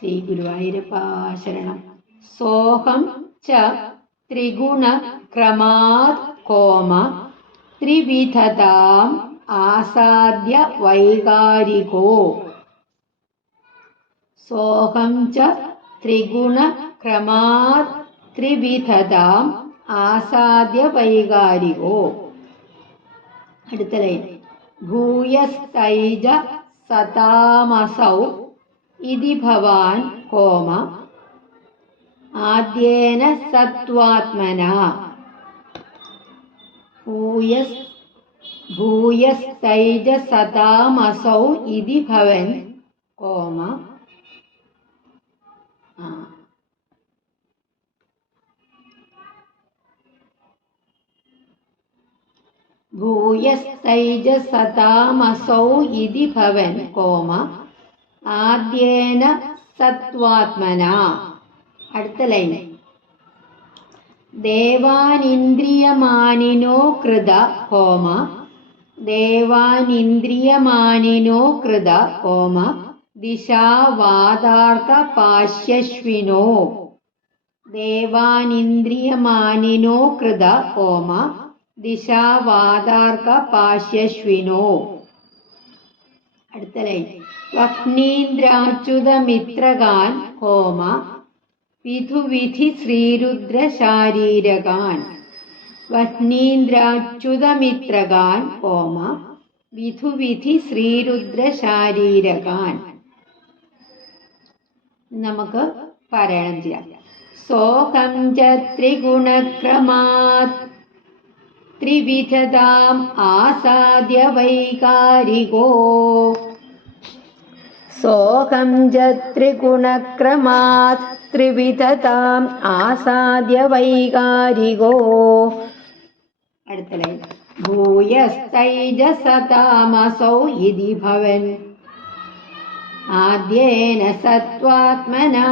ശ്രീ ഗുരുവായൂരപ്പ ശരണം. സോഹം ച ത്രിഗുണ ക്രമാത് കോമ ത്രിവിധതാം ആസാദ്യ വൈകാരികോ. സോഹം ച ത്രിഗുണ ക്രമാത് ത്രിവിധതാം ആസാദ്യ വൈകാരികോ. അടുത്ത ലൈൻ. ഭൂയസ്തൈജ സതാമസൗ ഇതി ഭവാൻ കോമ ആദ്യേന സത്വാത്മനാ. ഭൂയസ്തൈജ സതാമസൗ ഇതി ഭവൻ കോമ ഭൂയസ്തൈജ സതാമസൗ ഇതി ഭവൻ കോമ ആദ്യേന സത്വാത്മനാ. അടുത്ത ലൈൻ. ദേവാനിന്ദ്രിയമാനിനോ കൃത കോമ ദേവാനിന്ദ്രിയമാനിനോ കൃത കോമ ദിശാവാദാർത്ഥ പാശ്യശ്വിനോ. ദേവാനിന്ദ്രിയമാനിനോ കൃത കോമ ദിശാവാദാർത്ഥ പാശ്യശ്വിനോ. അടുത്ത ലൈൻ. വഹ്നീന്ദ്രാച്യുതമിത്രകാൻ കോമ വിധുവിധി ശ്രീരുദ്രശാരീരകാൻ. വഹ്നീന്ദ്രാച്യുതമിത്രകാൻ കോമ വിധുവിധി ശ്രീരുദ്രശാരീരകാൻ. നമുക്ക് പാരായണം ചെയ്യാം. സോഹം ച ത്രിഗുണക്രമാത് ത്രിവിധതാം ആസാദ്യ വൈകാരികോ. സോഹം ച ത്രിഗുണക്രമാത് ത്രിവിധതാം ആസാദ്യ വൈകാരികോ. അടുത്ത ലൈൻ. ഭൂയസ്തൈജ സതാമസൗ ഇതി ഭവൻ ആദ്യേന സത്വാത്മനാ.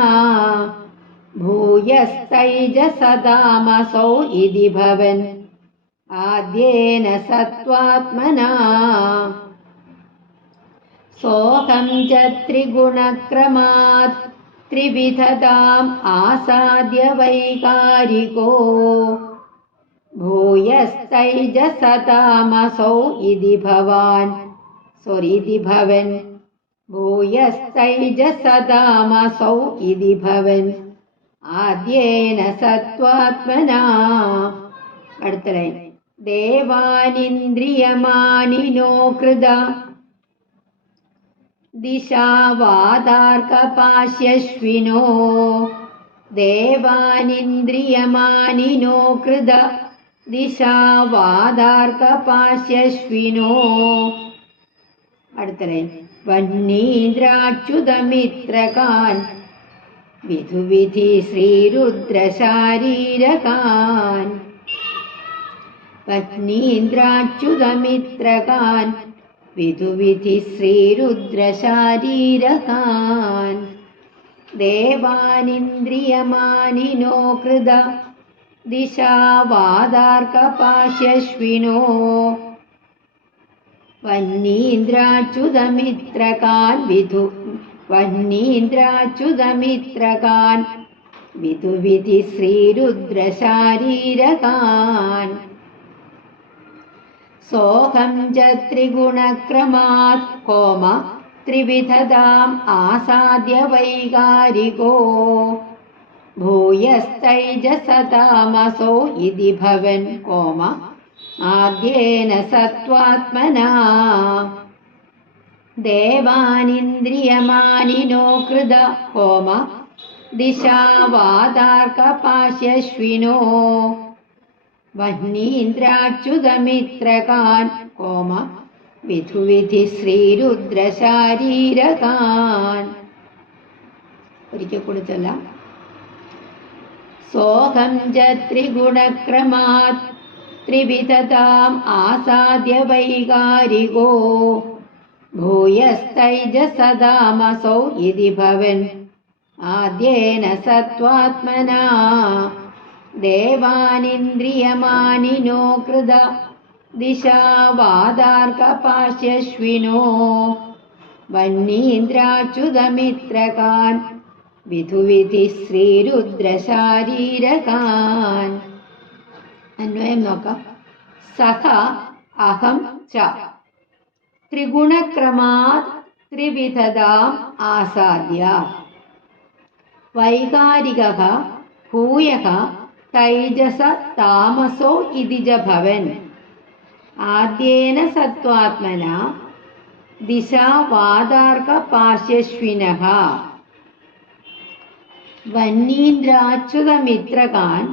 ഭൂയസ്തൈജ സതാമസൗ ഇതി ഭവൻ ആദ്യേന സത്വാത്മനാ. സോഹം ച ത്രിഗുണക്രമാത് ത്രിവിധതാം ആസാദ്യ വൈകാരികോ. ഭൂയസ്തൈജ സതാമസൗ ഇതി ഭവാൻ ഇതി ഭവൻ ഭൂയസ്തൈജ സതാമസൗ ഇതി ഭവൻ ആദ്യേന സത്വാത്മനാ. അടുത്ത ലൈൻ. ദേവാനിന്ദ്രിയമാനിനോ കൃത ദിശാവാദാർക്ക പാശ്യശ്വിനോ. ദേവാനിന്ദ്രിയമാനിനോ കൃത ദിശാവാദാർക്ക പാശ്യശ്വിനോ. അടുത്ത ലൈൻ. വഹ്നീന്ദ്രാച്യുതമിത്രകാൻ വിധുവിധി ശ്രീരുദ്രശാരീരകാൻ. വഹ്നീന്ദ്രാച്യുതമിത്രകാൻ വിധുവിധി ശ്രീരുദ്രശാരീരകാൻ. ദേവാനിന്ദ്രിയമാനിനോ കൃത ദിശാവാദാർക്ക പാശ്യശ്വിനോ. വഹ്നീന്ദ്രാച്യുതമിത്രകാൻ വഹ്നീന്ദ്രാച്യുതമിത്രകാൻ വിധുവിധി ശ്രീരുദ്രശാരീരകാൻ. സോഹം ച ത്രിഗുണക്രമാത് കോമ ത്രിവിധതാം ആസാദ്യ വൈകാരികോ. ഭൂയസ്തൈജ സതാമസോ ഇതി ഭവൻ കോമ ആദ്യേന സത്വാത്മനാ. ദേവാനിന്ദ്രിയമാനിനോ കൃത കോമ ദിശാവാദാർക്ക പാശ്യശ്വിനോ. വഹ്നീന്ദ്രാച്യുതമിത്രകാൻ കോമ വിധുവിധി ശ്രീരുദ്രശാരീരകാൻ. ഒരിക്കൽ കൂടി ചൊല്ലാം. സോഹം ച ത്രിഗുണക്രമാത് ത്രിവിധതാം ആസാദ്യ വൈകാരികോ. ഭൂയസ്തൈജ സതാമസൗ ഇതി ഭവൻ ആദ്യേന സത്വാത്മനാ. ദേവാനിന്ദ്രിയമാനിനോ കൃത ദിശാവാദാർക്ക പാശ്യശ്വിനോ. വഹ്നീന്ദ്രാച്യുതമിത്രകാൻ വിധുവിധി ശ്രീരുദ്രശാരീരകാൻ. അന്വയം നോക്കാം. സഹ അഹം ച ത്രിഗുണക്രമാത് ത്രിവിധതാം ആസാദ്യ വൈകാരികഃ ഭൂയഃ തൈജസ താമസോ ഇതി ച ഭവൻ ആദ്യേന സത്വാത്മന ദിശാവാദാർക്കപാശ്യശ്വിനഃ വന്നീന്ദ്രാച്യുതമിത്രകാൻ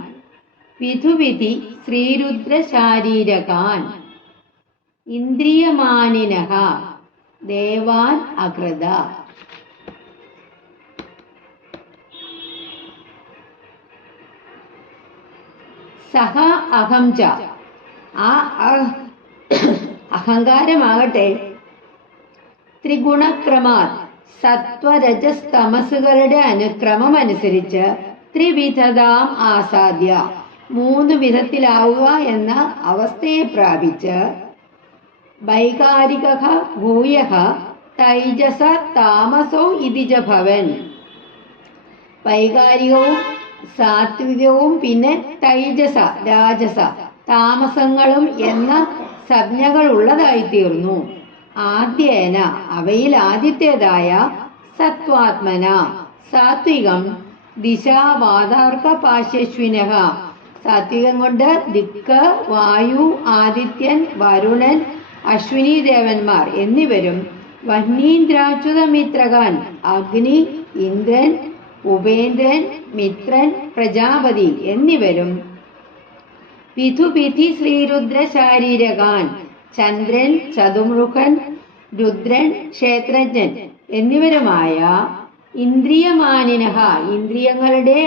വിധുവിധി ശ്രീരുദ്രശാരീരകാൻ ഇന്ദ്രിയമാനിനഃ ദേവാൻ അകൃത. സഹ അഹം ച ആ അഹങ്കാരമാകട്ടെ ത്രിഗുണക്രമാ സത്വരജസ് തമസുകളുടെ അനുക്രമം അനുസരിച്ച് ത്രിവിധതാം ആസാദ്യ മൂന്ന് വിധത്തിലാവുക എന്ന അവസ്ഥയെ പ്രാപിച്ച് വൈകാരിക ഭൂയ തൈജസ താമസോ ഇതി ച ഭവൻ വൈകാരികവും സാത്വികവും പിന്നെ തൈജസ രാജസ താമസങ്ങളും എന്ന സംജ്ഞകൾ ഉള്ളതായിത്തീർന്നു. ആദ്യേന അവയിൽ ആദ്യത്തേതായ സത്വാത്മന സാത്വികം ദിശാവാദാർക്കപാശ്യശ്വിനഃ സാത്വികം കൊണ്ട് ദിക്ക് വായു ആദിത്യൻ വരുണൻ അശ്വിനി ദേവന്മാർ എന്നിവരും വഹ്നീന്ദ്രാച്യുതമിത്രകാൻ അഗ്നി ഇന്ദ്രൻ ഉപേന്ദ്രൻ മിത്രൻ പ്രജാപതി എന്നിവരും വിധുവിധി ശ്രീരുദ്രശാരീരകാൻ ചന്ദ്രൻ ചതുർമുഖൻ രുദ്രൻ ക്ഷേത്രജ്ഞൻ എന്നിവരുമായ ഇന്ദ്രിയമാനിനഃ ഇന്ദ്രിയങ്ങളുടെ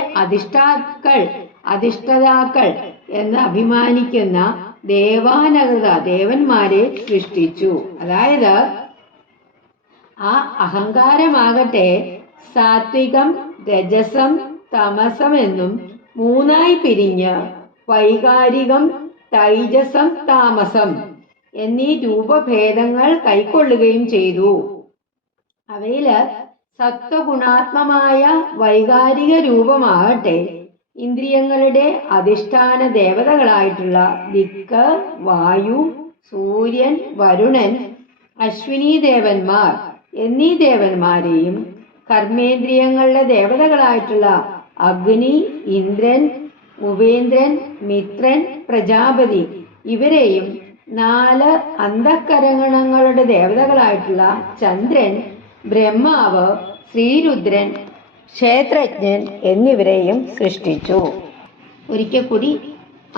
അധിഷ്ഠതാക്കൾ എന്ന് അഭിമാനിക്കുന്ന ദേവാനകൃത ദേവന്മാരെ സൃഷ്ടിച്ചു. അതായത് ആ അഹങ്കാരമാകട്ടെ സാത്വികം രജസം തമസം എന്നും മൂന്നായി പിരിഞ്ഞ് വൈകാരികം തൈജസം താമസം എന്നീ രൂപഭേദങ്ങൾ കൈക്കൊള്ളുകയും ചെയ്തു. അവയില് സത്വഗുണാത്മമായ വൈകാരിക രൂപമാകട്ടെ ഇന്ദ്രിയങ്ങളുടെ അധിഷ്ഠാന ദേവതകളായിട്ടുള്ള ദിക്ക് വായു സൂര്യൻ വരുണൻ അശ്വിനി ദേവന്മാർ എന്നീ ദേവന്മാരെയും കർമ്മേന്ദ്രിയങ്ങളുടെ ദേവതകളായിട്ടുള്ള അഗ്നി ഇന്ദ്രൻ ഉപേന്ദ്രൻ മിത്രൻ പ്രജാപതി ഇവരെയും 4 അന്തഃകരണങ്ങളുടെ ദേവതകളായിട്ടുള്ള ചന്ദ്രൻ ബ്രഹ്മാവ് ശ്രീരുദ്രൻ ക്ഷേത്രജ്ഞൻ എന്നിവരെയും സൃഷ്ടിച്ചു. ഒരിക്കൽ കൂടി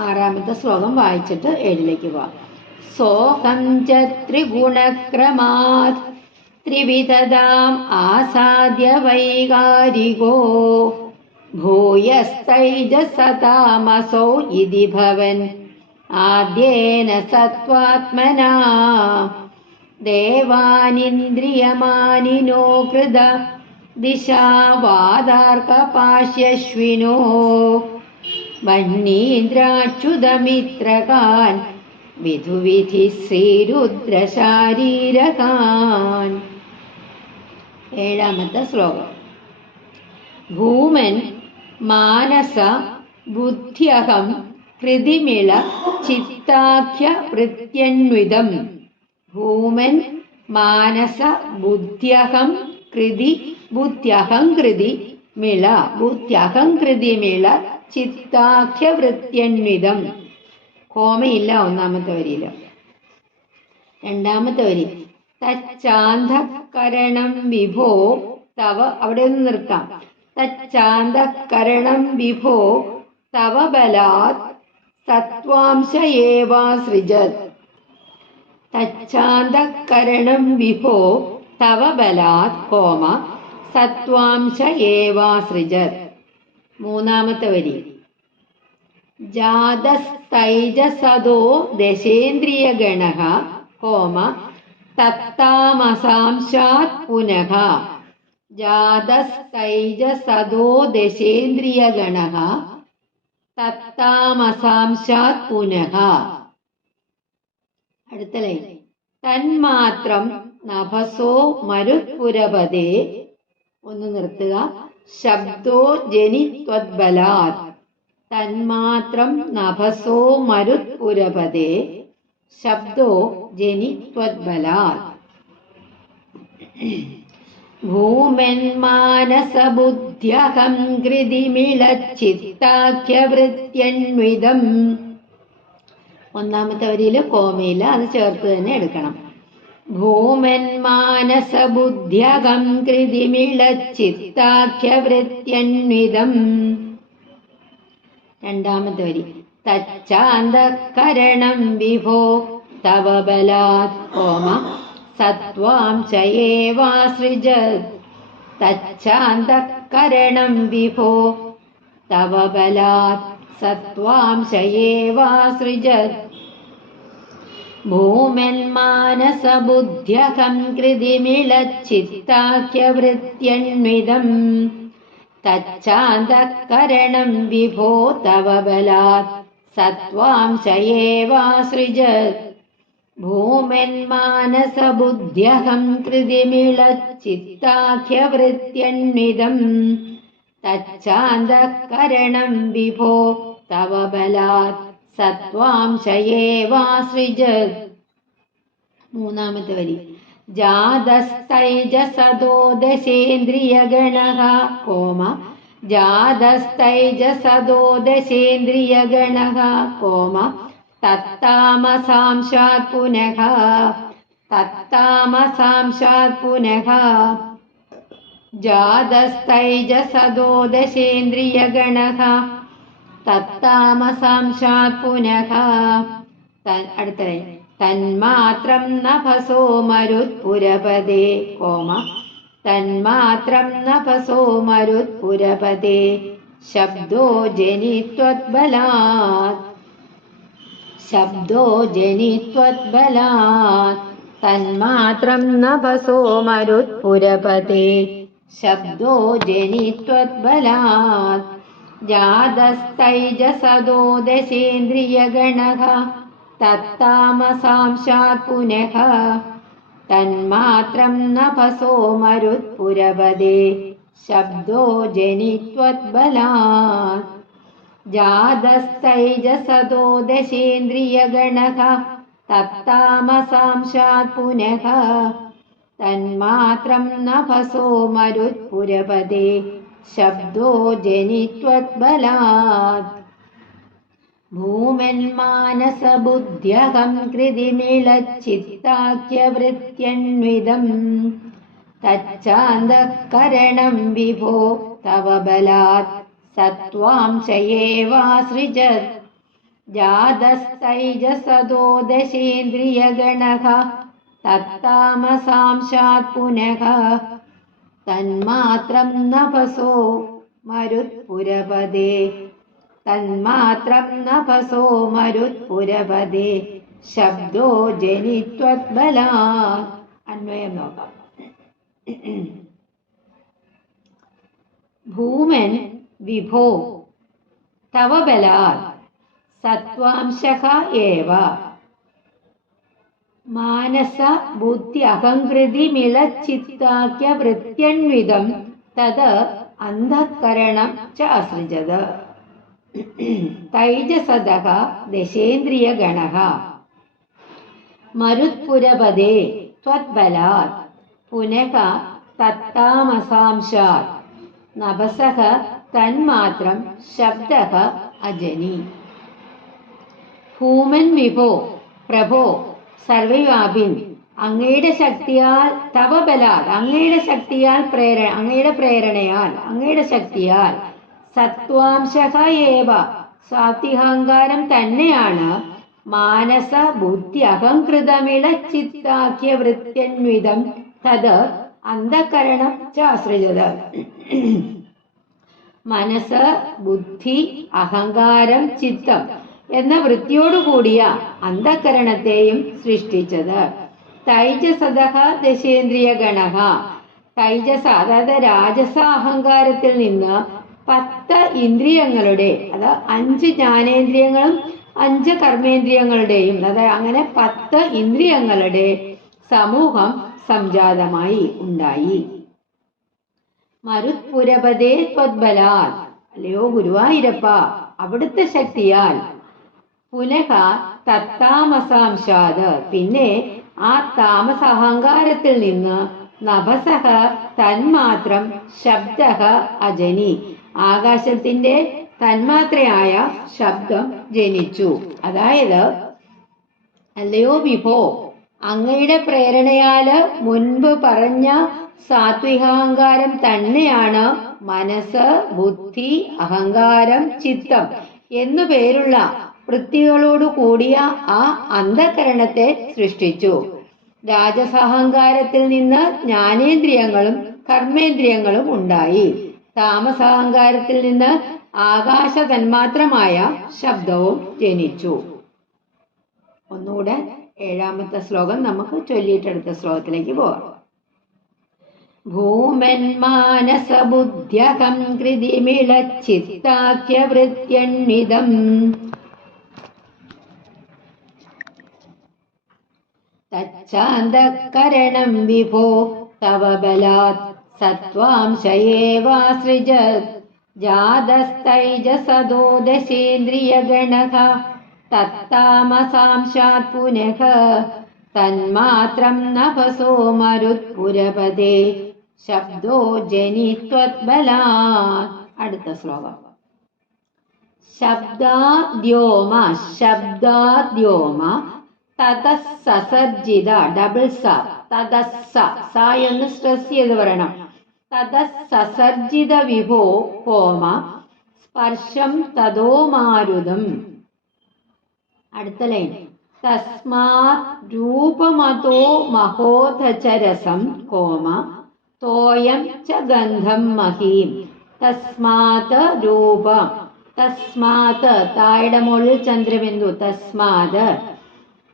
6ാമത്തെ ശ്ലോകം വായിച്ചിട്ട് 7ലേക്ക് പോവാം. സോഹം ച ത്രിഗുണക്രമാത് ത്രിവിധതാം ആസാദ്യ വൈകാരികോ ഭൂയസ്തൈജസതാമസോ ഇതി ഭവൻ ആദ്യേന സത്വാത്മനാ ദേവാനിന്ദ്രിയമാനിനോ കൃത ദിശാവാദാർക്കപാശ്യശ്വിനോ വഹ്നീന്ദ്രാച്യുതമിത്രകാൻ വിധുവിധി ശ്രീരുദ്രശാരീരകാൻ. 7ാമത്തെ ശ്ലോകം. ഭൂമൻ മാനസ ബുദ്ധ്യഹം കൃതിമിള ചിത്താഖ്യ വൃത്യന്വിതം. ഭൂമൻ മാനസ ബുദ്ധ്യഹം കൃതി ബുദ്ധ്യഹം കൃതി മിള ബുദ്ധ്യഹം കൃതി മിള ചിത്താഖ്യ വൃത്യന്വിതം. കോമയില്ല 1ാമത്തെ വരിയില്. 2ാമത്തെ വരി തച്ചാന്ധകരണം വിഭോ തവ അവിടെ ഒന്ന് നിർത്താം. തച്ചാന്ധകരണം വിഭോ തവ ബലാത് സത്വാംശ ഏവാസൃജത്. തച്ചാന്ധകരണം വിഭോ തവ ബലാത് കോമ സത്വാംശ ഏവാസൃജത്. 3ാമത്തെ വരി ജാതസ്തൈജസദോ ദശേന്ദ്രിയഗണഃ കോമ തത്താമസാംശാത് പുനഃ. ജാതസ്തൈജസദോ ദശേന്ദ്രിയഗണഃ തത്താമസാംശാത് പുനഃ. അടുത്ത ലൈൻ തന്മാത്രം നഭസോ മരുത്പുരപദേ ഒന്ന് നിർത്തുക. ശബ്ദോ ജനിത്വദ്ബലാത് തന്മാത്രം നഭസോ മരുത്പുരപദേ ശബ്ദോ ജനിത്വദ്ബലാത് ഭൂമന്മാനസബുദ്ധ്യഹം കൃതിമിളച്ചിത്താഖ്യവൃത്യന്വിതം. ഒന്നാമത്തെ വരിയിൽ കോമയില്ല, അത് ചേർത്ത് തന്നെ എടുക്കണം. ഭൂമന്മാനസബുദ്ധ്യഹം കൃതിമിളച്ചിത്താഖ്യവൃത്യന്വിതം. രണ്ടാമത്തെ വരി തച്ചാന്തഃകരണം വിഭോ തവ ബലാത് കോമ സത്വാം ചയേവാസൃജത്. തച്ചാന്തഃകരണം വിഭോ തവ ബലാത് സത്വാം ചയേവാസൃജത്. ഭൂമന്മാനസബുദ്ധ്യഹം കൃതിമിളച്ചിത്താഖ്യവൃത്യന്വിതം. തച്ചാന്തഃകരണം വിഭോ തവ ബലാത് സത്വാം ചയേവാസൃജത്. ഭൂമന്മാനസബുദ്ധ്യഹം കൃതിമിളച്ചിത്താഖ്യവൃത്യന്വിതം. തച്ചാന്തഃകരണം വിഭോ തവ ബലാത് സത്വാം ചയേവാസൃജത്. മൂന്നാമത്തെ വരി ജാതസ്തൈജസദോ ദശേന്ദ്രിയഗണഃ കോമ ജാതസ്തൈജസദോ ദശേന്ദ്രിയഗണഃ കോമ തത്താമസാംശാത് പുനഃ. തത്താമസാംശാത് പുനഃ. ജാതസ്തൈജസദോ ദശേന്ദ്രിയഗണഃ തത്താമസാംശാത് പുനഃ. അടുത്തത് തന്മാത്രം നഭസോ മരുത്പുരപദേ കോമ തന്മാത്രം നഭസോ മരുത്പുരപദേ ശബ്ദോ ജനിത്വദ്ബലാത്. ശബ്ദോ ജനിത്വദ്ബലാത് തന്മാത്രം നഭസോ മരുത്പുരപദേ ശബ്ദോ ജനിത്വദ്ബലാത്. ജാതസ്തൈജസദോ ദശേന്ദ്രിയഗണഃ തത്താമസാംശാത് പുനഃ. തന്മാത്രം നഭസോ മരുത്പുരപദേ ശബ്ദോ ജനിത്വദ്ബലാത്. ജാതസ്തൈജസദോ ദശേന്ദ്രിയഗണഃ തത്താമസാംശാത് പുനഃ. തന്മാത്രം നഭസോ മരുത്പുരപദേ ശബ്ദോ ജനിത്വദ്ബലാത്. ഭൂമന്മാനസബുദ്ധ്യഹം കൃതിമിളച്ചിത്താഖ്യവൃത്യന്വിതം. തച്ചാന്തഃകരണം വിഭോ തവ ബലാത് സത്വാം ചയേവാസൃജത്. ജാതസ്തൈജസദോ ദശേന്ദ്രിയഗണഃ തത്താമസാംശാത് പുനഃ. തന്മാത്രം നഭസോ മരുത്പുരപദേ തന്മാത്രം നഭസോ മരുത്പുരപദേ ശബ്ദോ ജനിത്വദ്ബലാത്. അന്വയം നോക്കാം. ഭൂമൻ വിഭോ തവ ബലാത് സത്വാംശഃ ഏവ മാനസ ബുദ്ധി അഹംകൃതി മിളച്ചിത്താഖ്യവൃത്യന്വിതം തത് അന്ധഃകരണം ച അസൃജത്. തൈജസദഃ ദശേന്ദ്രിയഗണഃ മരുത്പുരപദേ ത്വദ്ബലാത് പുനഃ തത്താമസാംശാത് നഭസഃ തന്മാത്രം ശബ്ദഃ അജനി. ഭൂമൻ വിഭോ പ്രഭോ സർവ്വവ്യാപിൻ അങ്ങയുടെ ശക്തിയാൽ തവ ബലാത് അങ്ങയുടെ ശക്തിയാൽ അങ്ങയുടെ പ്രേരണയാൽ അങ്ങയുടെ ശക്തിയാൽ സത്വാംശഃ ഏവ സ്വാതിഹങ്കാരം തന്നെയാണ് മാനസ ബുദ്ധി അഹംകൃതമിളച്ചിത്താഖ്യവൃത്യന്വിതം തത് അന്ധഃകരണം ച അസൃജത്. മനസ്സ് ബുദ്ധി അഹങ്കാരം ചിത്തം എന്ന വൃത്തിയോടുകൂടിയ അന്ധഃകരണത്തെയും സൃഷ്ടിച്ചത്. തൈജസദഃ ദശേന്ദ്രിയഗണഃ തൈജസ അതായത് രാജസ അഹങ്കാരത്തിൽ നിന്ന് 10 ഇന്ദ്രിയങ്ങളുടെ അതായത് 5 ജ്ഞാനേന്ദ്രിയങ്ങളും 5 കർമ്മേന്ദ്രിയങ്ങളുടെയും അതായത് അങ്ങനെ 10 ഇന്ദ്രിയങ്ങളുടെ സമൂഹം സംജാതമായി ഉണ്ടായി. മരുത്പുരപദേ ത്വദ്ബലാൽ, അല്ലയോ ഗുരുവായൂരപ്പ അവിടുത്തെ ശക്തിയാൽ. പുനഃ തത്താമസാംശാത്, പിന്നെ ആ താമസ അഹങ്കാരത്തിൽ നിന്ന് നഭസഹ തന്മാത്രം ശബ്ദഃ അജനി, ആകാശത്തിന്റെ തന്മാത്രയായ ശബ്ദം ജനിച്ചു. അതായത്, അല്ലയോ വിഭോ, അങ്ങയുടെ പ്രേരണയാല് മുൻപ് പറഞ്ഞ സാത്വികാഹങ്കാരം തന്നെയാണ് മനസ്സ്, ബുദ്ധി, അഹങ്കാരം, ചിത്തം എന്നു പേരുള്ള വൃത്തികളോട് കൂടിയ ആ അന്ധകരണത്തെ സൃഷ്ടിച്ചു. രാജസഹങ്കാരത്തിൽ നിന്ന് ജ്ഞാനേന്ദ്രിയങ്ങളും കർമ്മേന്ദ്രിയങ്ങളും ഉണ്ടായി. താമസഹങ്കാരത്തിൽ നിന്ന് ആകാശ തന്മാത്രമായ ശബ്ദവും ജനിച്ചു. ഒന്നുകൂടെ 7ാമത്തെ ശ്ലോകം നമുക്ക് ചൊല്ലിയിട്ടെടുത്ത ശ്ലോകത്തിലേക്ക് പോകാം. ഭൂമന്മാനസബുദ്ധ്യകം കൃതിമിളച്ചിത്താഖ്യവൃത്യണ്വിതം തച്ഛാന്തകരണം വിഭോ തവ ബലാത് സത്വാംശയേവാസൃജത് ജാതസ്തൈജസദോ ദശേന്ദ്രിയഗണഃ തത്താമസാംശാത് പുനഃ തന്മാത്രം നഭസോ മരുത്പുരപദേ ശബ്ദോ ജനിത്വദ്ബലാത്. അടുത്ത ശ്ലോകം. ശബ്ദാദ്യോമ ശബ്ദാദ്യോമ തതസ്സസർജിത ഡബിൾ സ തതസ്സ സായൊന്ന് സ്ട്രെസ് ചെയ്ത് പറയണം. തതസ്സസർജിത വിഭോ കോമ സ്പർശം തതോ മാരുതം. അടുത്ത ലൈൻ. തസ്മാത് രൂപമതോ മഹോധചരസം കോമ തോയം ച ഗന്ധം മഹീം. തസ്മാത് രൂപം, തസ്മാത് തായുടെ മുകളിൽ ചന്ദ്രബിന്ദു, തസ്മാത്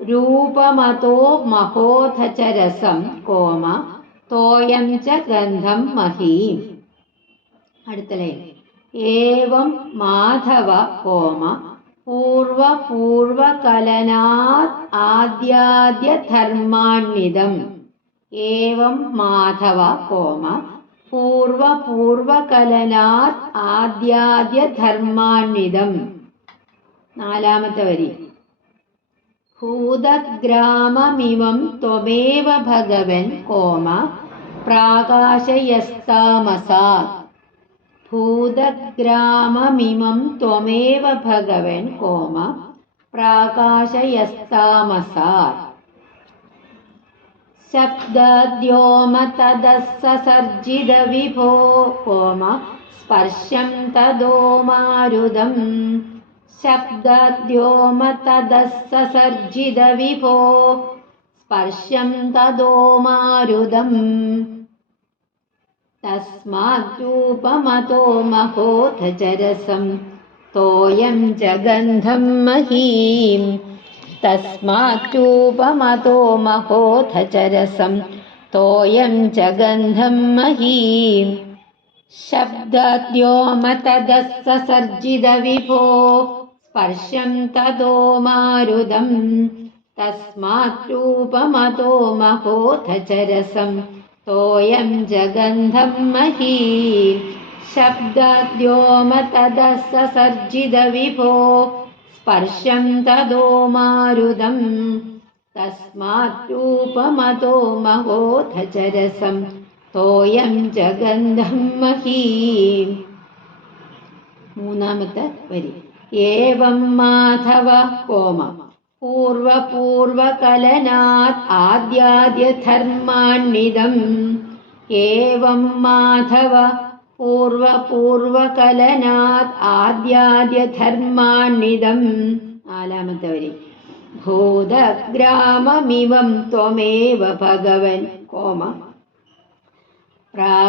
രൂപമതോ മഹോധചരസം കോമ തോയം ച ഗന്ധം മഹീം. അടുത്ത ലൈൻ. ഏവം മാധവ കോമ പൂർവപൂർവകലനാത് ആദ്യാദ്യധർമാണ്വിതം. ഏവം മാധവ കോമ പൂർവപൂർവകലനാത് ആദ്യാദ്യധർമാണ്വിതം. 4ാമത്തെ വരി. ഭൂതഗ്രാമമിമം ത്വമേവ ഭഗവൻ കോമ പ്രാകാശയസ്താമസാത്. ഭൂതഗ്രാമമിമം ത്വമേവ ഭഗവൻ കോമ പ്രാകാശയസ്താമസാത്. ശബ്ദദ്യോമ തദസ്സസർജിത വിഭോ കോമ സ്പർശം തദോ മാരുതം. ശബ്ദദ്യോമ തദസ്സസർജിത വിഭോ സ്പർശം തദോ മാരുതം. തസ്മാദ്രൂപമതോ മഹോധചരസം തോയം ച ഗന്ധം മഹീം. തസ്മാദ്രൂപമതോ മഹോധചരസം തോയം ച ഗന്ധം മഹീം. ശബ്ദദ്യോമ തദസ്സസർജിത വിഭോ സ്പർശം തദോ മാരുതം. തസ്മാദ്രൂപമതോ മഹോധചരസം തോയം ച ഗന്ധം മഹീം. ശബ്ദദ്യോമ തദസ്സസർജിത വിഭോ സ്പർശം തദോ മാരുതം. തസ്മാദ്രൂപമതോ മഹോധചരസം തോയം ച ഗന്ധം മഹീം. 3ാമത്തെ വരി. ഏവം മാധവ കോമ പൂർവപൂർവകലനാത് ആദ്യാദ്യധർമാണ്വിതം. ഏവം മാധവ പൂർവപൂർവകലനാത് ആദ്യാദ്യധർമാണ്വിതം. 4ാമത്തെ വരി. ഭൂതഗ്രാമമിവം ത്വമേവ ഭഗവൻ കോമ പ്രാകാശയസ്താമസാത്.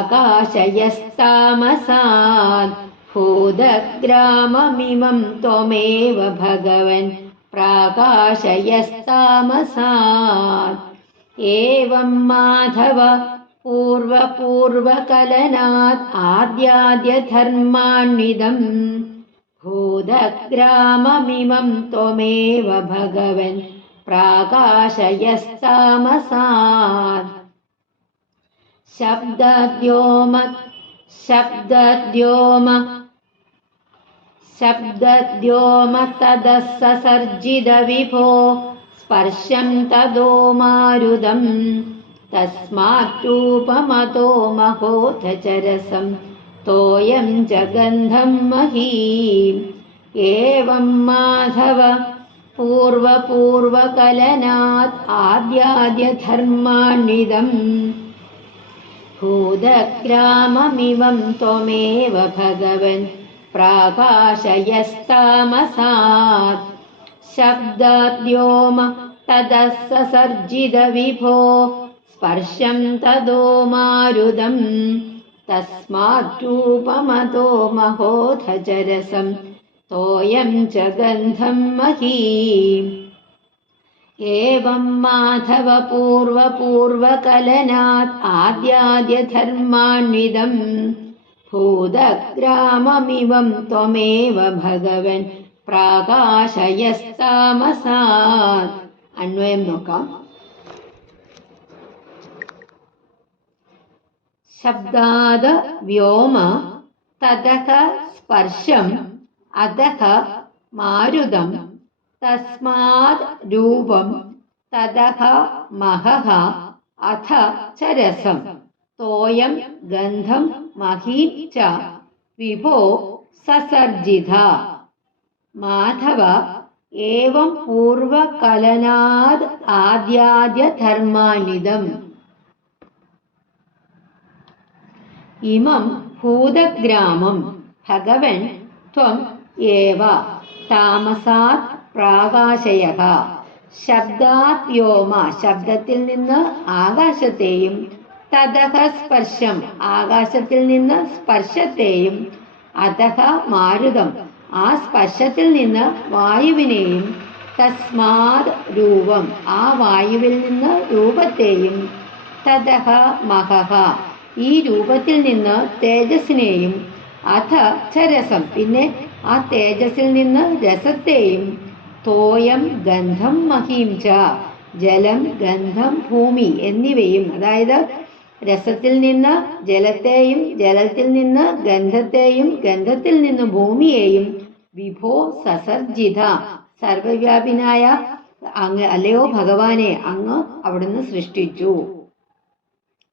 ഭൂതഗ്രാമമിമം ത്വമേവ ഭഗവൻ പ്രാകാശയസ്താമസാത്. ഏവം മാധവ പൂർവപൂർവകലനാത് ആദ്യാദ്യധർമാണ്വിതം. ഭൂതഗ്രാമമിമം ത്വമേവ ഭഗവൻ പ്രാകാശയസ്താമസാത്. ശബ്ദദ്യോമ ശബ്ദദ്യോമ തതഃ സസർജിത വിഭോ സ്പർശം തദോ മാരുതം തസ്മാത്രൂപമതോ മഹോധചരസം തോയം ച ഗന്ധം മഹീം. ഏവം മാധവ പൂർവപൂർവകലനാത് ആദ്യാദ്യധർമാണ്വിദം ഭൂതഗ്രാമമിമം ത്വമേവ ഭഗവൻ പ്രാകാശയസ്താമസാത്. ശബ്ദാദ്യോമ തതഃ സസർജിത വിഭോ സ്പർശം തദോ മാരുതം തസ്മാത്രൂപമതോ മഹോധചരസം തോയം ച ഗന്ധം മഹീം. ഏവം മാധവ പൂർവപൂർവകലനാത് ആദ്യാദ്യധർമാണ്വിദം ഭൂതഗ്രാമമിമം ത്വമേവ ഭഗവൻ പ്രാകാശയസ്താമസാത്. അന്വയം നോക്കാം. ശബ്ദാത് വ്യോമ തതഃ സ്പർശം അധഃ മാരുതം തസ്മാത് രൂപം തതഃ മഹഃ അഥ ച രസം തോയം ഗന്ധം മഹീം ച വിഭോ സസർജിത. മാധവ ഏവം പൂർവകലനാത് ആദ്യാദ്യധർമാന്വിദം ഇമം ഭൂതഗ്രാമം ഭഗവൻ ത്വം ഏവ താമസാത് പ്രാകാശയഃ. ശബ്ദാത് വ്യോമ ശബ്ദത്തിൽ നിന്ന് ആകാശത്തെയും തതഃ സ്പർശം ആകാശത്തിൽ നിന്ന് സ്പർശത്തെയും അധഃ മാരുതം ആ സ്പർശത്തിൽ നിന്ന് വായുവിനെയും തസ്മാത് രൂപം ആ വായുവിൽ നിന്ന് രൂപത്തെയും തതഃ മഹഃ ഈ രൂപത്തിൽ നിന്ന് തേജസ്സിനെയും അഥ ച രസം പിന്നെ ആ തേജസ്സിൽ നിന്ന് രസത്തെയും തോയം ഗന്ധം മഹീം ച ജലം ഗന്ധം ഭൂമി എന്നിവയും അതായത് രസത്തിൽ നിന്ന് ജലത്തെയും ജലത്തിൽ നിന്ന് ഗന്ധത്തെയും ഗന്ധത്തിൽ നിന്ന് ഭൂമിയെയും വിഭോ സസർജിത സർവവ്യാപിനായ അങ്ങ് അല്ലയോ ഭഗവാനെ അങ്ങ് അവിടുന്ന് സൃഷ്ടിച്ചു.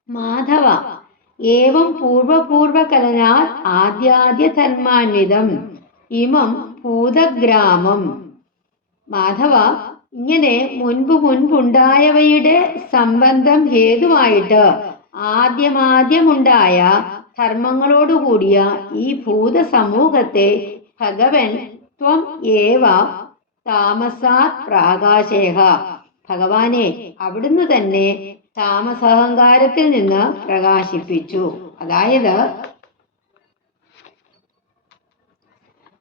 മാധവ ഏവം പൂർവപൂർവകലനാത് ആദ്യാദ്യധർമാന്വിദം ഇമം ഭൂതഗ്രാമം. മാധവ ഇങ്ങനെ മുൻപുണ്ടായവയുടെ സംബന്ധം ഹേതുവായിട്ട് ആദ്യമുണ്ടായ ധർമ്മങ്ങളോടുകൂടിയ ഈ ഭൂതസമൂഹത്തെ ഭഗവൻ ത്വം ഏവ താമസാത് പ്രാകാശേഹ ഭഗവാനെ അവിടുന്ന് തന്നെ താമസഹങ്കാരത്തിൽ നിന്ന് പ്രകാശിപ്പിച്ചു. അതായത്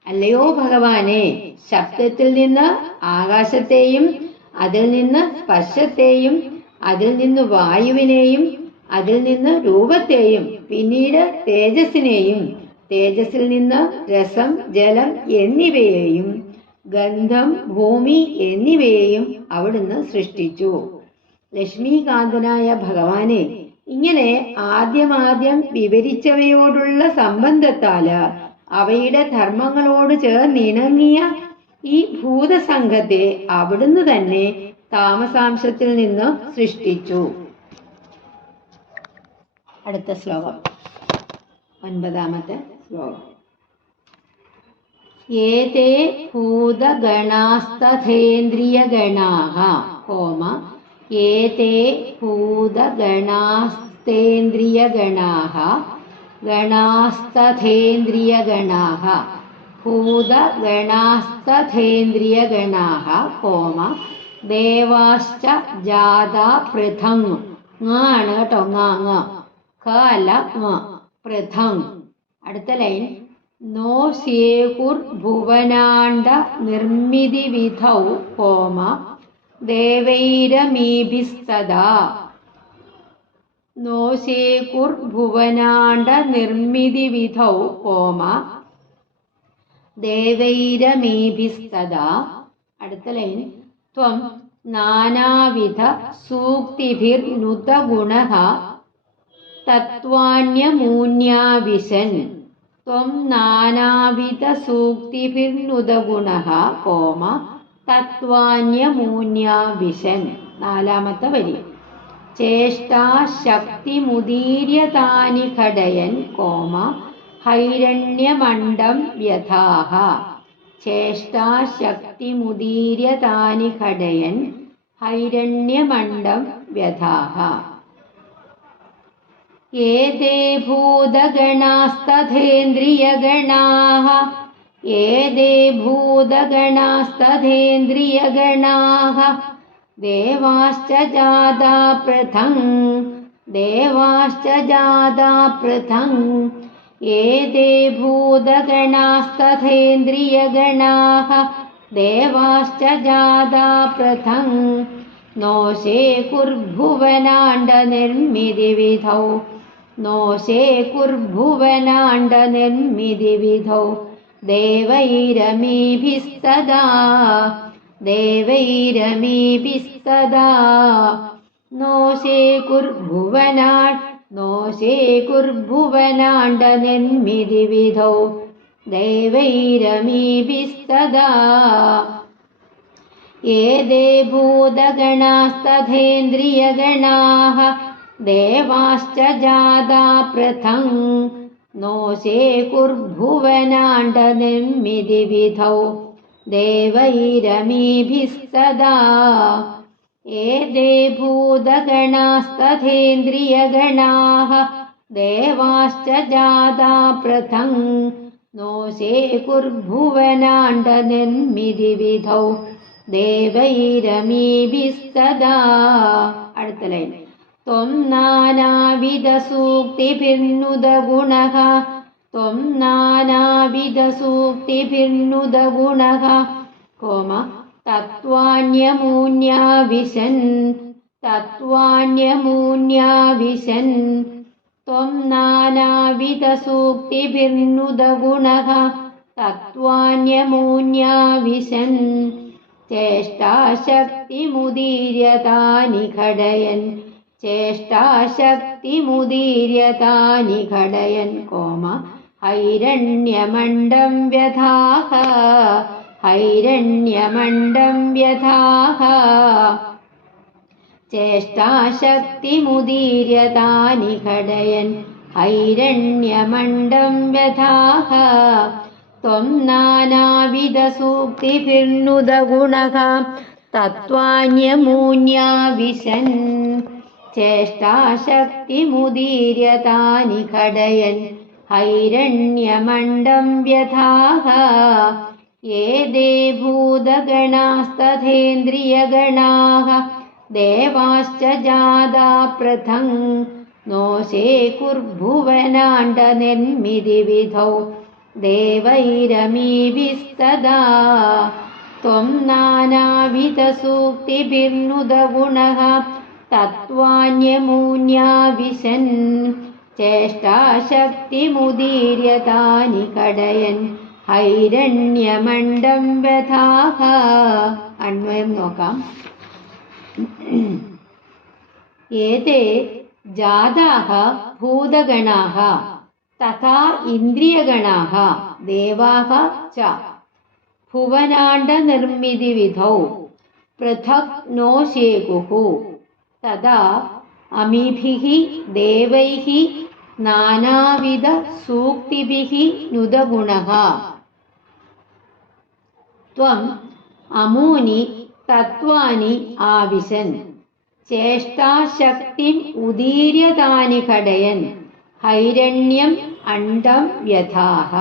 അല്ലയോ ഭഗവാനെ ശബ്ദത്തിൽ നിന്ന് ആകാശത്തെയും അതിൽ നിന്ന് സ്പർശത്തെയും അതിൽ നിന്ന് വായുവിനെയും അതിൽ നിന്ന് രൂപത്തെയും പിന്നീട് തേജസ്സിനെയും തേജസ്സിൽ നിന്ന് രസം ജലം എന്നിവയെയും ഗന്ധം ഭൂമി എന്നിവയെയും അവിടുന്ന് സൃഷ്ടിച്ചു. ലക്ഷ്മീകാന്തനായ ഭഗവാനെ ഇങ്ങനെ ആദ്യം വിവരിച്ചവയോടുള്ള സംബന്ധത്താല് അവയുടെ ധർമ്മങ്ങളോട് ചേർന്നിണങ്ങിയ ഈ ഭൂതസംഘത്തെ അവിടുന്ന് തന്നെ താമസാംശത്തിൽ നിന്ന് സൃഷ്ടിച്ചു. അടുത്ത ശ്ലോകം 9ാമത്തെ ശ്ലോകം. ഏതേ ഭൂതഗണാസ്തഥേന്ദ്രിയഗണാഃ കോമ ഏതേ ഭൂതഗണാസ്തേന്ദ്രിയഗണാഃ ഗണാസ്തഥേന്ദ്രിയഗണാഃ ഭൂതഗണാസ്തഥേന്ദ്രിയഗണാഃ കോമ ദേവാശ്ച ജാതാ പൃഥങ് ആണ് കേട്ടോ ങ കല പൃഥങ്. അടുത്ത ലൈൻ നോ ശേകുർ ഭുവനാണ്ഡ നിർമ്മിതി വിധൗ കോമ ദേവൈരമീഭിസ്തദാ. നോ ശേകുർ ഭുവനാണ്ഡ നിർമ്മിതി വിധൗ കോമ ദേവൈരമീഭിസ്തദാ. അടുത്ത ലൈൻ ത്വം നാനാവിധ സൂക്തിഭിർനുത ഗുണഃ തത്വാന്യമൂന്യാവിശൻ ത്വം നാനാവിധസൂക്തിഭിർനുദഗുണഃ കോമ തത്വാന്യമൂന്യാവിശൻ. നാലാമത്തെ വരി. ചേഷ്ടാശക്തിമുദീര്യതാനി ഘടയൻ കോമ ഹൈരണ്യമണ്ഡം വ്യഥാഃ. ചേഷ്ടാശക്തിമുദീര്യതാനി ഘടയൻ ഹൈരണ്യമണ്ഡം വ്യഥാഃ. ഏതേ ഭൂതഗണാസ്തഥേന്ദ്രിയഗണാഃ ഏതേ ഭൂതഗണാസ്തഥേന്ദ്രിയഗണാഃ ദേവാശ്ച ജാതാ പൃഥങ് ദേവാശ്ച ജാതാ പൃഥങ്. ഏതേ ഭൂതഗണാസ്തഥേന്ദ്രിയഗണാഃ ദേവാശ്ച ജാതാ പൃഥങ്. നോശേ കുർഭുവനാണ്ഡനിർമ്മിതിവിധൗ നോശേ കുർഭുവനാണ്ഡനിർമ്മിതിവിധൗ ദേവൈരമീഭിസ്തദാ ദേവൈരമീഭിസ്തദാ. നോശേ കുർഭുവനാണ്ഡനിർമ്മിതിവിധൗ ദേവൈരമീഭിസ്തദാ. ഏതേ ഭൂതഗണാസ്തഥേന്ദ്രിയഗണാഃ ദേവാശ്ച ജാതാ പൃഥങ്. നോശേ കുർഭുവനാണ്ഡനിർമ്മിതിവിധൗ ദേവൈരമീഭിസ്തദാ. ഏതേ ഭൂതഗണാസ്തഥേന്ദ്രിയഗണാഃ ദേവാശ്ച ജാതാ പൃഥങ്. നോശേ കുർഭുവനാണ്ഡനിർമ്മിതിവിധൗ ദേവൈരമീഭിസ്തദാ. അടുത്ത ലൈൻ. ത്വം നാനാവിധസൂക്തിഭിർനുദഗുണഃ ത്വം നാനാവിധസൂക്തിഭിർനുദഗുണഃ കോമ തത്വാന്യമൂന്യാവിശൻ തത്വാന്യമൂന്യാവിശൻ. ത്വം നാനാവിധസൂക്തിഭിർനുദഗുണഃ തത്വാന്യമൂന്യാവിശൻ. ചേഷ്ടാശക്തിമുദീര്യതാനി ഘടയൻ ചേഷ്ടാശക്തിമുദീര്യതാനി ഘടയൻ കോമ ഹൈരണ്യമണ്ഡം വ്യഥാഃ ഹൈരണ്യമണ്ഡം വ്യഥാഃ. ചേഷ്ടാശക്തിമുദീര്യതാനി ഘടയൻ ഹൈരണ്യമണ്ഡം വ്യഥാഃ. ത്വം നാനാവിധസൂക്തിഭിർനുദഗുണഃ തത്വാന്യമൂന്യാവിശൻ. ചേഷ്ടാശക്തിമുദീര്യതാനി ഘടയൻ ഹൈരണ്യമണ്ഡം വ്യഥാഃ. ഏതേ ഭൂതഗണാസ്തഥേന്ദ്രിയഗണാഃ ദേവാശ്ച ജാതാ പൃഥങ്. നോശേ കുർഭുവനാണ്ഡനിർമ്മിതിവിധൗ ദേവൈരമീഭിസ്തദാ. ത്വം നാനാവിധസൂക്തിഭിർനുദഗുണഃ തത്വാന്യമൂന്യാവിശൻ. ചേഷ്ടാശക്തിമുദീര്യതാനി ഘടയൻ ഹൈരണ്യമണ്ഡം വ്യഥാഃ. അന്വയം നോക്കാം. ഏതേ ജാതാഃ ഭൂതഗണാഃ തഥാ ഇന്ദ്രിയഗണാഃ ദേവാഃ ച ഭുവനാണ്ഡനിർമ്മിതിവിധൗ പൃഥക് നോശേകുഃ. തദാ അമീഭിഃ ദേവൈഃ നാനാവിധസൂക്തിഭിഃ നുദഗുണഃ. ത്വം അമൂനി തത്വാനി ആവിശൻ. ചേഷ്ടാശക്തിം ഉദീര്യതാനി ഘടയൻ ഹൈരണ്യം അണ്ഡം വ്യഥാഃ.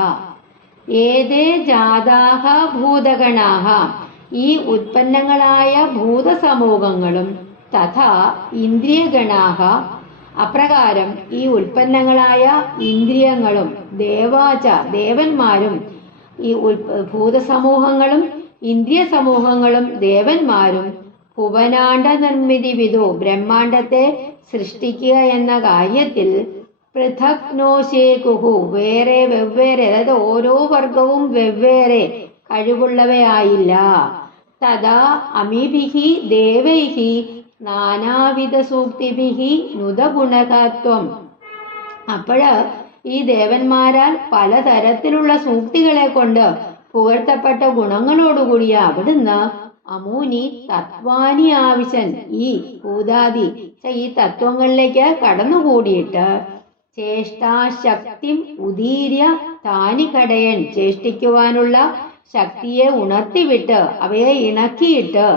ഏതേ ജാതാഃ ഭൂതഗണാഃ ഈ ഉത്പന്നങ്ങളായ ഭൂതസമൂഹങ്ങളും തഥാ ഇന്ദ്രിയഗണാഃ അപ്രകാരം ഈ ഉൽപ്പന്നങ്ങളായ ഇന്ദ്രിയങ്ങളും ദേവാച ദേവന്മാരും ഈ ഭൂതസമൂഹങ്ങളും ഇന്ദ്രിയ സമൂഹങ്ങളും ദേവന്മാരും ഭുവനാണ്ഡ നിർമ്മിതി വിധോ ബ്രഹ്മാണ്ഡത്തെ സൃഷ്ടിക്കുക എന്ന കാര്യത്തിൽ പൃഥക് നോശേകുഹു വേറെ വെവ്വേറെ, അതായത് ഓരോ വർഗവും വെവ്വേറെ കഴിവുള്ളവയായില്ല. തഥാ അമീഭിഹി ദേവൈഹി നാനാവിധ സൂക്തിഭിഹി നുതഗുണകത്വം അപ്പോഴ് ഈ ദേവന്മാരാൽ പലതരത്തിലുള്ള സൂക്തികളെ കൊണ്ട് പുകഴ്ത്തപ്പെട്ട ഗുണങ്ങളോടുകൂടിയ അവിടുന്ന് അമൂനി തത്വാനി ആവശ്യൻ ഈ ഭൂതാദി ഈ തത്വങ്ങളിലേക്ക് കടന്നുകൂടിയിട്ട് ചേഷ്ടാശക്തി ഉദീര്യ താനി കടയൻ ചേഷ്ടിക്കുവാനുള്ള ശക്തിയെ ഉണർത്തിവിട്ട് അവയെ ഇണക്കിയിട്ട്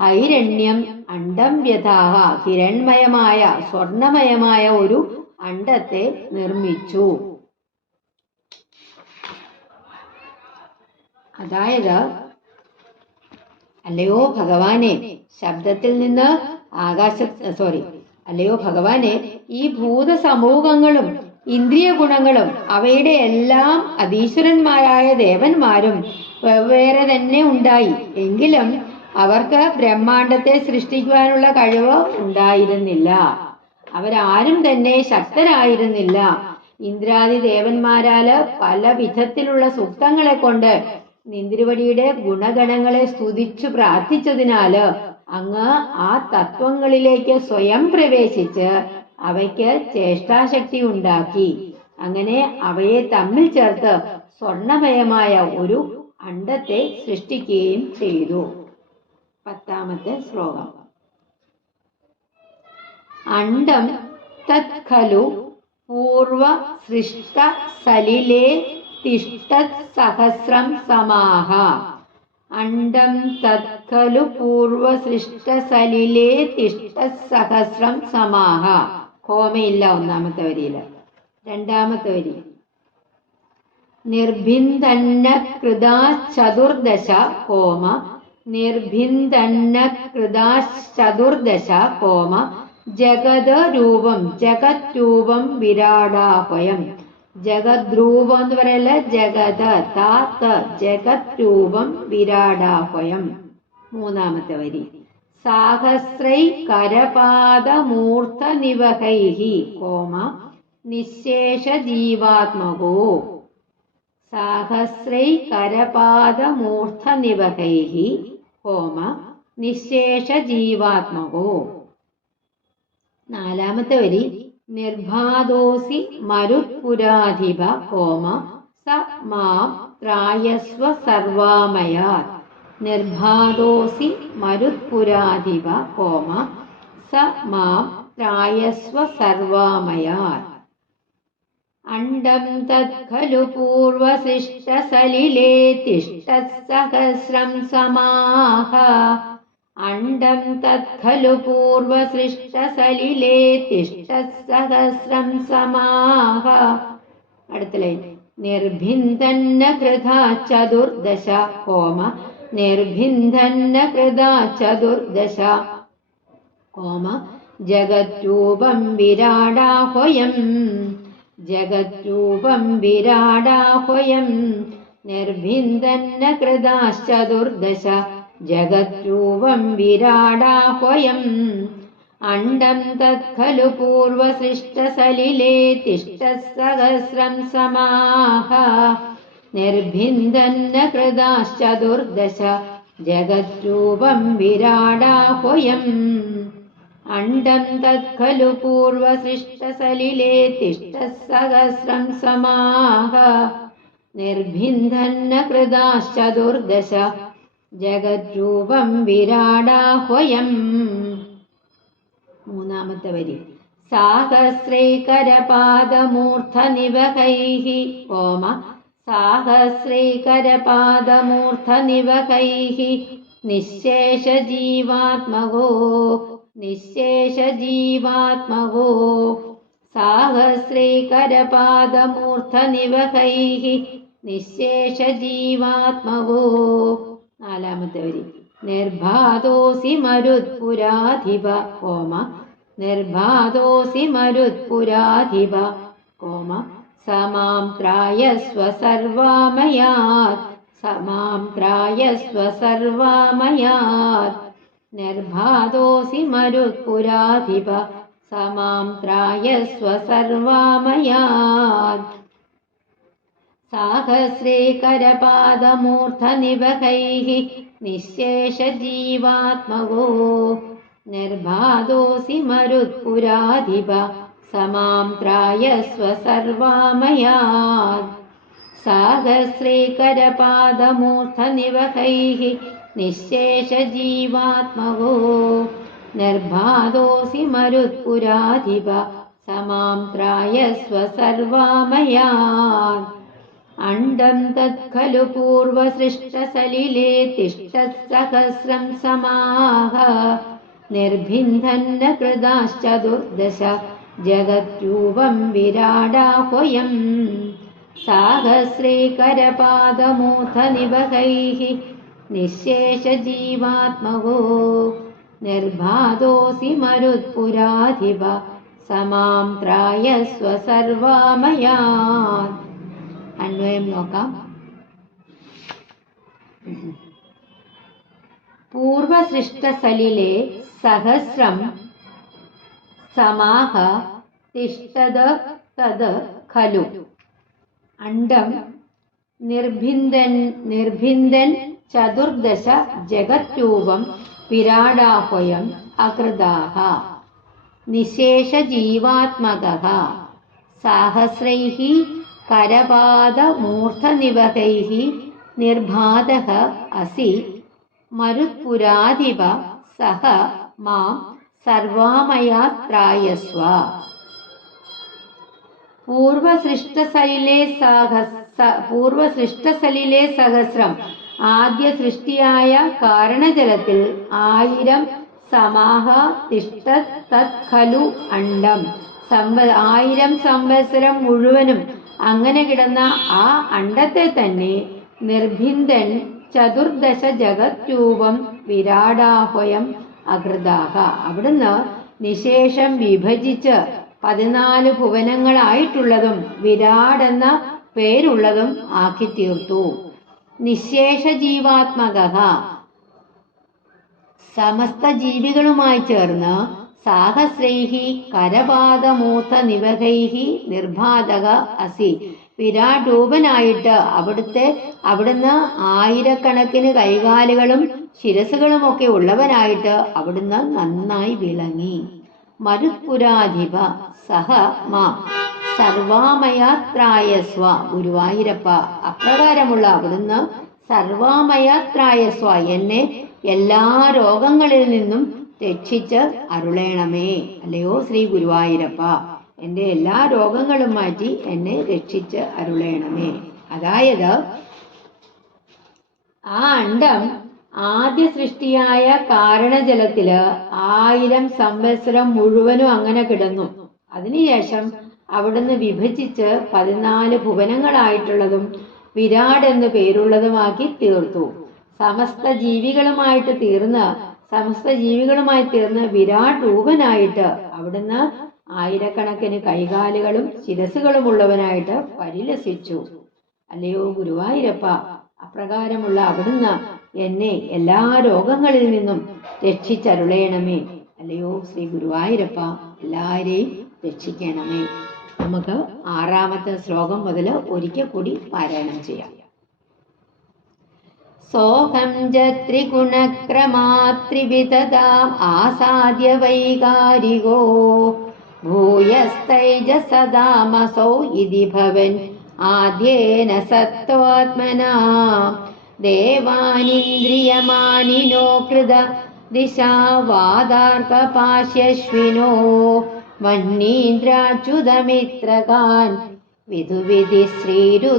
ഹൈരണ്യം അണ്ഡം വ്യഥാഹ ഹിരൺമയമായ സ്വർണമയമായ ഒരു അണ്ഡത്തെ നിർമ്മിച്ചു. അതായത് അല്ലയോ ഭഗവാനെ, ശബ്ദത്തിൽ നിന്ന് അല്ലയോ ഭഗവാനെ, ഈ ഭൂതസമൂഹങ്ങളും ഇന്ദ്രിയ ഗുണങ്ങളും അവയുടെ എല്ലാം അധീശ്വരന്മാരായ ദേവന്മാരും വെവ്വേറെ തന്നെ ഉണ്ടായി. എങ്കിലും അവർക്ക് ബ്രഹ്മാണ്ടത്തെ സൃഷ്ടിക്കുവാനുള്ള കഴിവ് ഉണ്ടായിരുന്നില്ല. അവരാരും തന്നെ ശക്തരായിരുന്നില്ല. ഇന്ദ്രാദി ദേവന്മാരാല് പല വിധത്തിലുള്ള സൂക്തങ്ങളെ കൊണ്ട് നിന്ദ്രിവടിയുടെ ഗുണഗണങ്ങളെ സ്തുതിച്ചു പ്രാർത്ഥിച്ചതിനാല് അങ്ങ് ആ തത്വങ്ങളിലേക്ക് സ്വയം പ്രവേശിച്ച് അവയ്ക്ക് ചേഷ്ടാശക്തി ഉണ്ടാക്കി. അങ്ങനെ അവയെ തമ്മിൽ ചേർത്ത് സ്വർണമയമായ ഒരു അണ്ഡത്തെ സൃഷ്ടിക്കുകയും ചെയ്തു. 10ാമത്തെ ശ്ലോകം. അണ്ഡം തത് ഖലു പൂർവ സൃഷ്ട സലിലേ തിഷ്ഠത് സഹസ്രം സമാഹ. അണ്ഡം തത് ഖലു പൂർവ സൃഷ്ട സലിലേ തിഷ്ഠത് സഹസ്രം സമാഹ. കോമയില്ല 1ാമത്തെ വരിയില്. 2ാമത്തെ വരി നിർഭിന്ദന്ന കൃതാ ചതുർദശ കോമ നിർഭിന്ദന്ന കൃതാ ചതുർദശ കോമ ജഗത് രൂപം വിരാടാഹയം. ജഗത് രൂപം എന്ന് പറയല്ല, ജഗത് താത്ത് ജഗത് രൂപം വിരാടാഹയം. 3ാമത്തെ വരി സാഹസ്രൈ കരപാദമൂർധ നിവഹൈഹി കോമ നിശേഷ ജീവാത്മകോ. സാഹസ്രൈ കരപാദമൂർധ നിവഹൈഹി കോമ നിശേഷ ജീവാത്മകോ. 4ാമത്തെ വരി നിർഭാദോസി മരുത്പുരാധിപ കോമ സ മാം ത്രായസ്വ സർവാമയാത്. നിർഭാദോസി മരുത്പുരാധിപ കോമ സ മാം ത്രായസ്വ സർവാമയാത്. അണ്ഡം തത് ഖലു പൂർവസൃഷ്ട സലിലേ തിഷ്ഠത് സഹസ്രം സമാഹ. അണ്ഡം തത് ഖലു പൂർവസൃഷ്ട സലിലേ തിഷ്ഠത് സഹസ്രം സമാഹ. അടുത്ത ലൈൻ നിർഭിന്ദന്ന കൃതാ ചതുർദശ കോമ നിർഭിന്ദന്ന കൃതാ ചതുർദശ കോമ ജഗദ്രൂപം വിരാടാഹ്വയം. ജഗദ്രൂപം വിരാടാഹ്വയം നിർഭിന്ദന്ന കൃതാശ്ചതുർദശ ജഗദ്രൂപം വിരാടാഹ്വയം. അണ്ഡം തത് ഖലു പൂർവസൃഷ്ട സലിലേ തിഷ്ഠത് സഹസ്രം സമാഹ. നിർഭിന്ദന്ന കൃതാശ്ചതുർദശ ജഗദ്രൂപം വിരാടാഹ്വയം. അണ്ഡം തത് ഖലു പൂർവസൃഷ്ട സലിലേ തിഷ്ഠത് സഹസ്രം സമാഹ. നിർഭിന്ദന്ന കൃതാശ്ചതുർദശ ജഗദ്രൂപം വിരാടാഹ്വയം. 3ാമത്തെ വരി സാഹസ്രൈകരപാദമൂർധ നിവഹൈഹി കോമ സാഹസ്രൈകരപാദമൂർധ നിവഹൈഹി നിശേഷ ജീവാത്മകോ. നിശേഷ ജീവാത്മകോ സാഹസ്രൈകരപാദമൂർധ നിവഹൈഹി നിശേഷ ജീവാത്മകോ. 4ാമത്തെ വരി നിർഭാദോസി മരുത്പുരാധിപ കോമ നിർഭാദോസി മരുത്പുരാധിപ കോമ സമാം ത്രായസ്വ സർവാമയാത്. സമാം ത്രായസ്വ സർവാമയാത്. നിർഭാദോസി മരുത്പുരാധിപ സമാം ത്രായസ്വ സർവാമയാത്. സാഹസ്രൈകരപാദമൂർധ നിവഹൈഹി നിശേഷ ജീവാത്മകോ. നിർഭാദോസി മരുത്പുരാധിപ समां त्रायस्व सर्वामयात् साहस्रीकरपादमूर्धनिवहैः निःशेषजीवात्मगो निर्बाधोऽसि मरुत्पुराधिप समां त्रायस्व सर्वामयात् अण्डं तत्खलु पूर्वसृष्टसलिले तिष्ठत्सहस्रं समाः निर्भिन्दन्न कृताश्चतुर्दश जगद्रूपं विराडाह्वयम् साहस्रीकरपादमूर्धनिवहैः निःशेषजीवात्मगो निर्बाधोऽसि मरुत्पुराधिप समां त्रायस्व सर्वामयात्. അന്വയം നോക്കാം. പൂർവസൃഷ്ടസലിലെ സഹസ്രം സമാഹ തിഷ്ഠത് തത് ഖലു അണ്ഡം നിർഭിന്ദൻ ചതുർദശ ജഗദ്രൂപം വിരാടാഹ്വയം അകൃതാഃ നിശേഷജീവാത്മകഃ സാഹസ്രൈഃ करपादमूर्धनिवहैः निर्बाधः असि मरुत्पुराधिप सह मां सर्वामयात् त्रायस्व. പൂർവസൃഷ്ടസലിലെ സഹസ്രം ആദ്യ സൃഷ്ടിയായ കാരണജലത്തിൽ 1000 സമാഹ തിഷ്ഠത് തത് ഖലു അണ്ഡം 1000 സംവത്സരം മുഴുവനും അങ്ങനെ കിടന്ന ആ അണ്ഡത്തെ തന്നെ നിർഭിന്ദൻ ചതുർദശ ജഗദ്രൂപം വിരാടാഹ്വയം അകൃതാഹ അവിടുന്ന് നിശേഷം വിഭജിച്ച് 14 ഭുവനങ്ങളായിട്ടുള്ളതും വിരാട് എന്ന പേരുള്ളതും ആക്കി തീർത്തു. നിശേഷ ജീവാത്മകഃ സമസ്ത ജീവികളുമായി ചേർന്ന് സാഹസ്രൈഹി കരപാദമൂർധനിവഹൈഹി നിർബാധക അസി വിരാട് രൂപനായിട്ട് അവിടുന്ന് ആയിരക്കണക്കിന് കൈകാലുകളും ശിരസുകളുമൊക്കെ ഉള്ളവനായിട്ട് അവിടുന്ന് നന്നായി വിളങ്ങി. മരുത്പുരാധിപ സഹ മാ സർവാമയാത്രായസ്വ ഗുരുവായൂരപ്പ അപ്രകാരമുള്ള അവിടുന്ന് സർവാമയാത്രായസ്വ എന്നെ എല്ലാ രോഗങ്ങളിൽ നിന്നും രക്ഷിച്ച് അരുളേണമേ. അല്ലയോ ശ്രീ ഗുരുവായൂരപ്പ എൻ്റെ എല്ലാ രോഗങ്ങളും മാറ്റി എന്നെ രക്ഷിച്ച് അരുളേണമേ. അതായത് ആ അണ്ഡം ആദ്യ സൃഷ്ടിയായ കാരണജലത്തില് 1000 സംവത്സരം മുഴുവനും അങ്ങനെ കിടന്നു. അതിനുശേഷം അവിടുന്ന് വിഭജിച്ച് 14 ഭുവനങ്ങളായിട്ടുള്ളതും വിരാട് എന്ന് പേരുള്ളതുമാക്കി തീർത്തു. സമസ്ത ജീവികളുമായി തീർന്ന് വിരാട് രൂപനായിട്ട് അവിടുന്ന് ആയിരക്കണക്കിന് കൈകാലുകളും ശിരസുകളും ഉള്ളവനായിട്ട് പരിലസിച്ചു. അല്ലയോ ഗുരുവായൂരപ്പ അപ്രകാരമുള്ള അവിടുന്ന് എന്നെ എല്ലാ രോഗങ്ങളിൽ നിന്നും രക്ഷിച്ചരുളേണമേ. അല്ലയോ ശ്രീ ഗുരുവായൂരപ്പ എല്ലാരെയും രക്ഷിക്കണമേ. നമുക്ക് 6ാമത്തെ ശ്ലോകം മുതൽ ഒരിക്കൽ കൂടി പാരായണം ചെയ്യാം. സോഹം ത്രിഗുണക്രമാത്രിവിധതാം ആസാദ്യ വൈകാരികോ ഭൂയസ്തൈജസദാമസോ ഇതി ഭവൻ ആദ്യേന സത്വാത്മനാ ദേവാനിന്ദ്രിയമാനിനോ കൃത ദിശാവാദാർക്കപാശ്യശ്വിനോ മണ്ണീന്ദ്രാച്യുതമിത്രകാൻ വിധുവിധി ശ്രീരുദ്രശാരീരകാൻ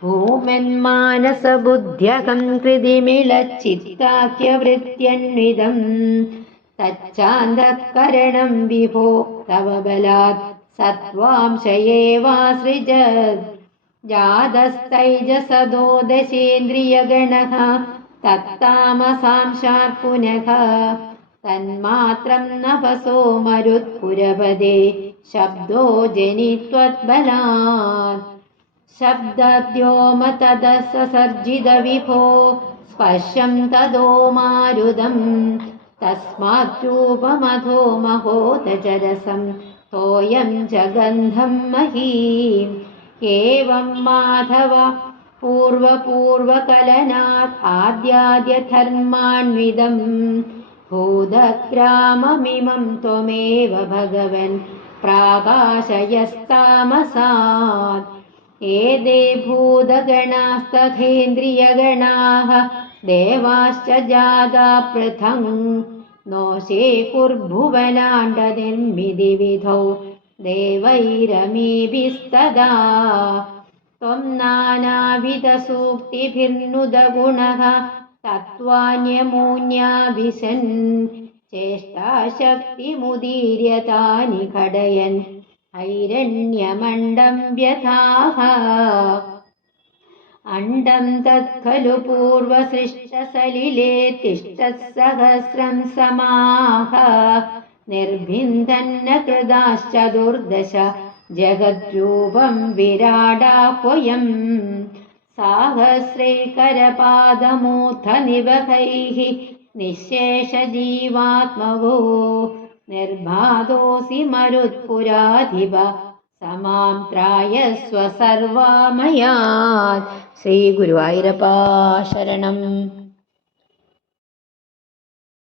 ഭൂമന്മാനസബുദ്ധ്യഹം കൃതിമിളച്ചിത്താഖ്യവൃത്യന്വിതം തച്ചാന്തഃകരണം വിഭോ തവ ബലാത് സത്വാംശയേവാസൃജത് ജാതസ്തൈജസദോ ദശേന്ദ്രിയഗണഃ തത്താമസാംശാർപുനഃ തന്മാത്രം നഭസോ മരുത്പുരപദേ ശബ്ദോ ജനിത്വദ്ബലാത് ശബ്ദദ്യോമ തദസസർജിത വിഭോ സ്പർശം തദോ മാരുതം തസ്മാദ്രൂപമധോ മഹോദചരസം തോയം ജഗന്ധം മഹീം ഏവം മാധവ പൂർവപൂർവകലനാത് ആദ്യാദ്യധർമാൺവിദം ഭൂതഗ്രാമമിമം ത്വമേവ ഭഗവൻ പ്രാകാശയസ്താമസാത് ഏതേ ഭൂതഗണാസ്തഥേന്ദ്രിയഗണാഃ ദേവാശ്ച ജാതാ പൃഥങ് നോശേ കുർഭുവനാണ്ഡനിർമ്മിതി വിധൗ ദേവൈരമീഭിസ്തദാ ത്വം നാനാവിധസൂക്തിഭിർനുദഗുണഃ തത്വാന്യമൂന്യാഭിസൻ ചേഷ്ടാശക്തിമുദീര്യ താനി ഘടയൻ ഹൈരണ്യമണ്ഡം വ്യഥാഃ അണ്ഡം തത്ഖലു പൂർവസൃഷ്ടസലിലേ തിഷ്ടത്സഹസ്രം സമാഃ നിർഭിന്ദന്ന കൃതാശ്ചതുർദശ ജഗദ്രൂപം വിരാടാഹ്വയം സാഹസ്രൈകരപാദമൂർധനിവഹൈഃ നിശേഷജീവാത്മവോ നിർബാധോऽസി മരുത്പുരാധിപ സമാം ത്രായസ്വ സർവാമയാത്. ശ്രീ ഗുരുവായൂരപ്പാ ശരണം.